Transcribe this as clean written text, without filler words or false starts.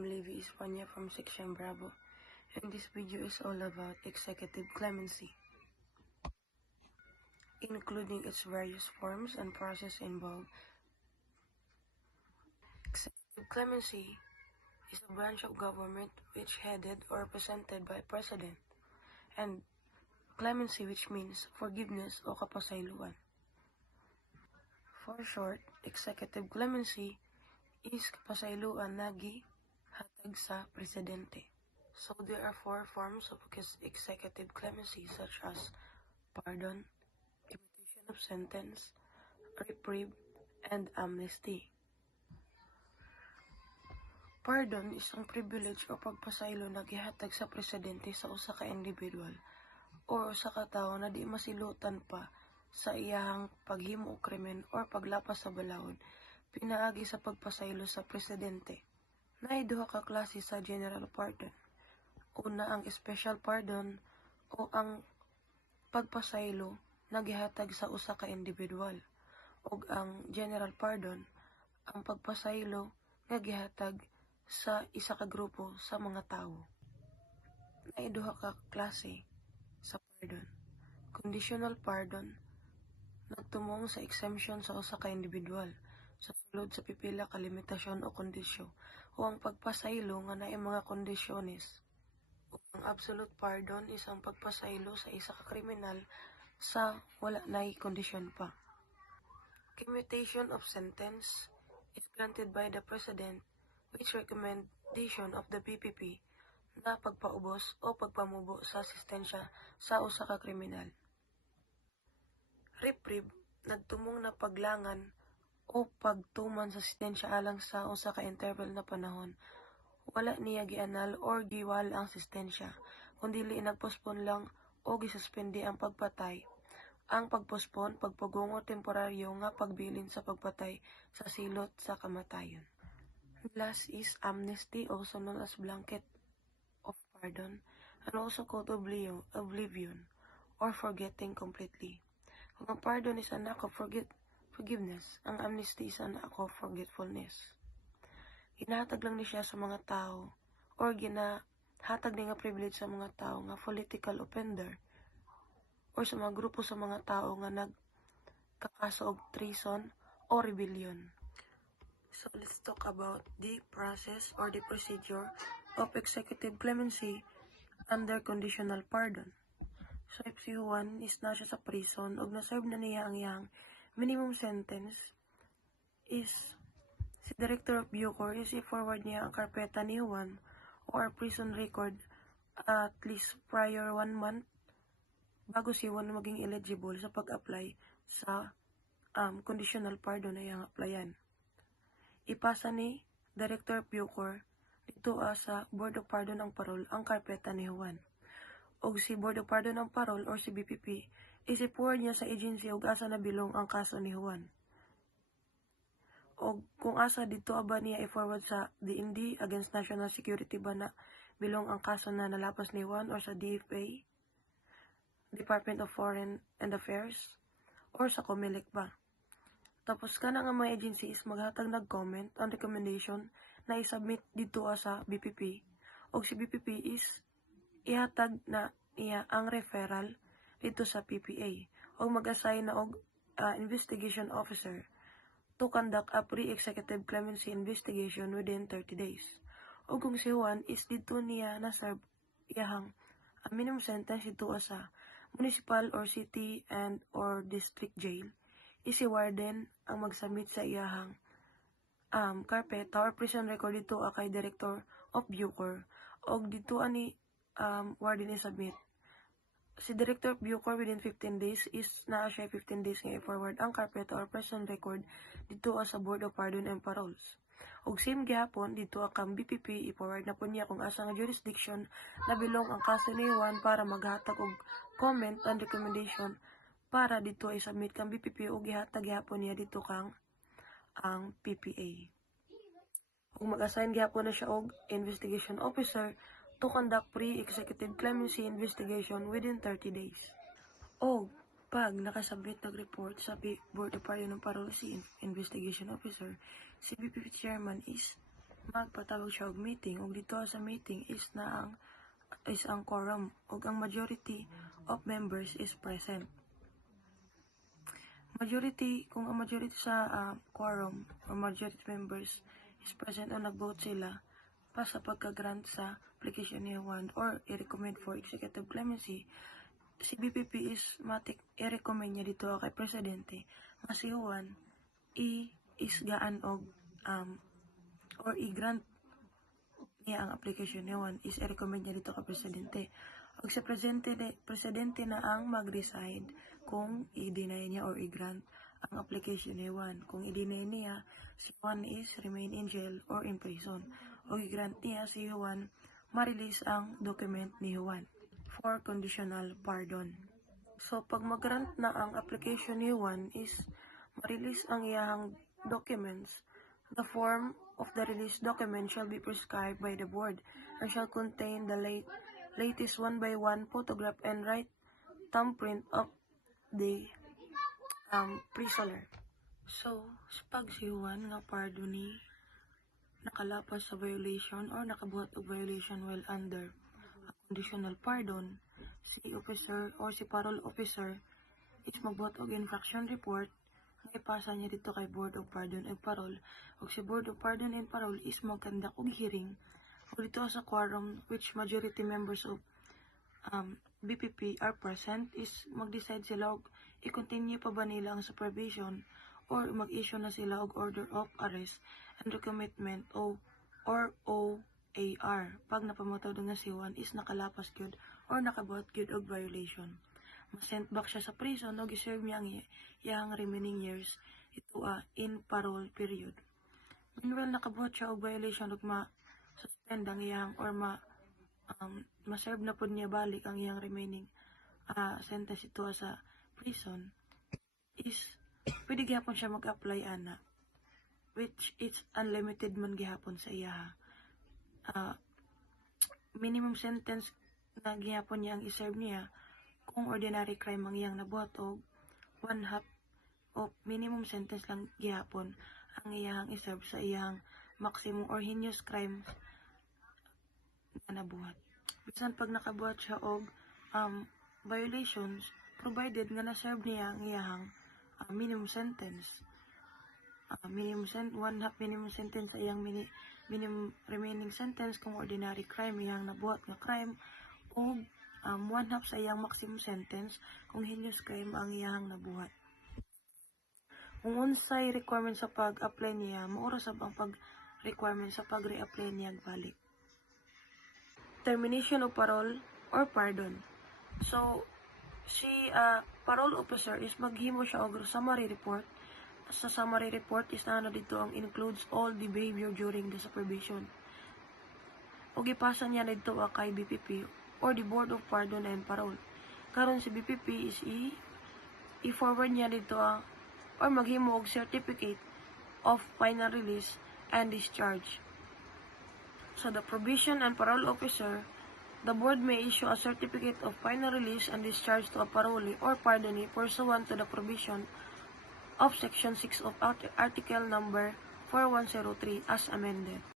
I'm Levi Espana from Section Bravo, and this video is all about executive clemency, including its various forms and process involved. Executive clemency is a branch of government which headed or represented by President, and clemency which means forgiveness o kapasayloan. For short, executive clemency is kapasayloan na gihatag sa presidente. So there are 4 forms of executive clemency such as pardon, commutation of sentence, reprieve, and amnesty. Pardon is ang privilege o pagpasaylo na gihatag sa presidente sa usa ka individual o usa ka tawo na di masilutan pa sa iyahang paghimo og krimen or paglapas sa balawod pinaagi sa pagpasaylo sa presidente. Naay duha ka klase sa general pardon. Una ang special pardon o ang pagpasaylo na gihatag sa usa ka individual, ug ang general pardon ang pagpasaylo nga gihatag sa isa ka grupo sa mga tawo. Naay duha ka klase sa pardon. Conditional pardon nagtumong sa exemption sa usa ka individual sa sulod sa pipila ka limitasyon o kondisyon, o ang pagpasaylo nga naay mga kondisyones. Ang absolute pardon is ang pagpasaylo sa isa ka kriminal sa wala nay kondisyon pa. Commutation of sentence is granted by the President which recommendation of the BPP na pagpaubos o pagpamubo sa asistensya sa usa ka kriminal. Reprieve nagtumong na paglangan o pagtuman sa asistensya alang sa usa ka interval na panahon. Wala niya gianal or giwal ang asistensya, kundi nagpospon lang o gisuspende ang pagpatay. Ang pagpospon, pagpugong o temporaryo nga pagbilin sa pagpatay sa silot sa kamatayon. Last is amnesty, also known as blanket of pardon, and also called oblivion or forgetting completely. Kung ang pardon is an act of forgiveness, ang amnesty is an act of forgetfulness. Ginahatag lang ni siya sa mga tao or ginahatag ni nga privilege sa mga tao nga political offender or sa mga grupo sa mga tao nga nagkakaso og treason o rebellion. So let's talk about the process or the procedure of executive clemency under conditional pardon. So if si Juan is na siya sa prison o na-serve na niya ang iyang minimum sentence, is si Director of Bucor is i-forward niya ang karpeta ni Juan or prison record at least prior 1 month bago si Juan maging eligible sa pag-apply sa conditional pardon na iyang applyan. Ipasa ni Director of Bucor dito sa Board of Pardon ang parol ang karpeta ni Juan. Og si Board of Pardon ang parol or si BPP is-forward niya sa agency og asa na bilong ang kaso ni Juan. O kung asa dito ba niya i-forward sa DND against national security ba na bilong ang kaso na nalapas ni Juan or sa DFA, Department of Foreign and Affairs, or sa COMELEC ba. Tapos ka na nga mga agencies maghatag nag-comment on recommendation na isubmit dito sa BPP, o si BPP is ihatag na iya ang referral dito sa PPA o mag-assign na og investigation officer to conduct a pre-executive clemency investigation within 30 days. O kung si Juan is dito niya na-serve iyahang minimum sentence dito sa municipal or city and or district jail, is si warden ang mag-submit sa iyahang karpeta or prison record dito kay Director of Bucor. O dito ani warden i-submit. Si Director of Bucor within 15 days is naa siya 15 days nga i-forward ang karpeta or prison record dito sa Board of Pardon and Paroles. Og same gihapon dito kang BPP i-forward na po niya kung asa nga jurisdiction na bilong ang kaso ni Juan para maghatag og comment and recommendation para dito i-submit kang BPP og gihatag gihapon niya dito kang ang PPA. Og mag-assign gihapon na siya og investigation officer to conduct pre-executive clemency investigation within 30 days. O pag nakasubmit nag-report sa Board of Pardon ng Parol si investigation officer, si BPP chairman is magpatawag siya og meeting ug dito sa meeting is ang quorum ug ang majority of members is present. Kung ang majority sa quorum or majority members is present o nag-vote sila pa sa pagka-grant sa application ni Juan or i-recommend for executive clemency, si BPP is i-recommend niya dito kay Presidente nga si Juan i-isgaan og or i-grant niya ang application ni Juan is i-recommend niya dito kay Presidente. Og sa Presidente na ang mag-decide kung i-deny niya or i-grant ang application ni Juan. Kung i-deny niya, si Juan is remain in jail or in prison. O i-grant niya si Juan, ma-release ang document ni Juan for conditional pardon. So, pag mag-grant na ang application ni Juan is ma-release ang iyang documents, the form of the release document shall be prescribed by the board and shall contain the latest 1-by-1 photograph and right thumbprint of the prisoner. So, pag si Juan nga pardon ni nakalapas sa violation or nakabuhat og violation while under a conditional pardon, si officer or si parole officer is magbuhat og infraction report nga ipasa niya dito kay Board of Pardon and Parole, ug si Board of Pardon and Parole is magkandak og hearing ug dito sa quorum which majority members of BPP are present is mag-decide sila og i-continue pa ba nila ang supervision or mag-issue na sila og order of arrest and recommitment or OAR pag napamataw nga si Juan is nakalapas gyud or nakabuhat gyud og violation. Ma-sent back siya sa prison o giserve niya ang iyang remaining years ito in parole period. Meanwhile, nakabuhat siya og violation ug ma-suspend ang iyang or ma-serve na pod niya balik ang iyang remaining sentence ito sa prison is pwede gihapon siya mag-apply ana which is unlimited man gihapon sa iya. Minimum sentence na gihapon niya ang iserve niya kung ordinary crime ang iyang nabuhat og 1/2 of minimum sentence lang gihapon ang iyang iserve sa iyang maximum or heinous crime na nabuhat. Bisan pag nakabuhat siya og violations provided nga na-serve niya ang iyang minimum sentence. 1/2 minimum sentence sa iyang minimum remaining sentence kung ordinary crime iyang nabuhat nga crime o 1/2 sa iyang maximum sentence kung heinous crime ang iyang nabuhat. Kung unsay requirement sa pag-apply niya, maura sab ang pag-requirement sa pag-re-apply niya balik. Termination of parole or pardon. So, si parole officer is maghimo siya og summary report. Sa summary report is na dito ang includes all the behavior during the supervision. O ipasa niya dito kay BPP or the Board of Pardon and Parole. Karon si BPP is i-forward niya dito or maghimo og certificate of final release and discharge. So the probation and parole officer, the board may issue a certificate of final release and discharge to a parole or pardonee pursuant to the provision of Section 6 of Article number 4103 as amended.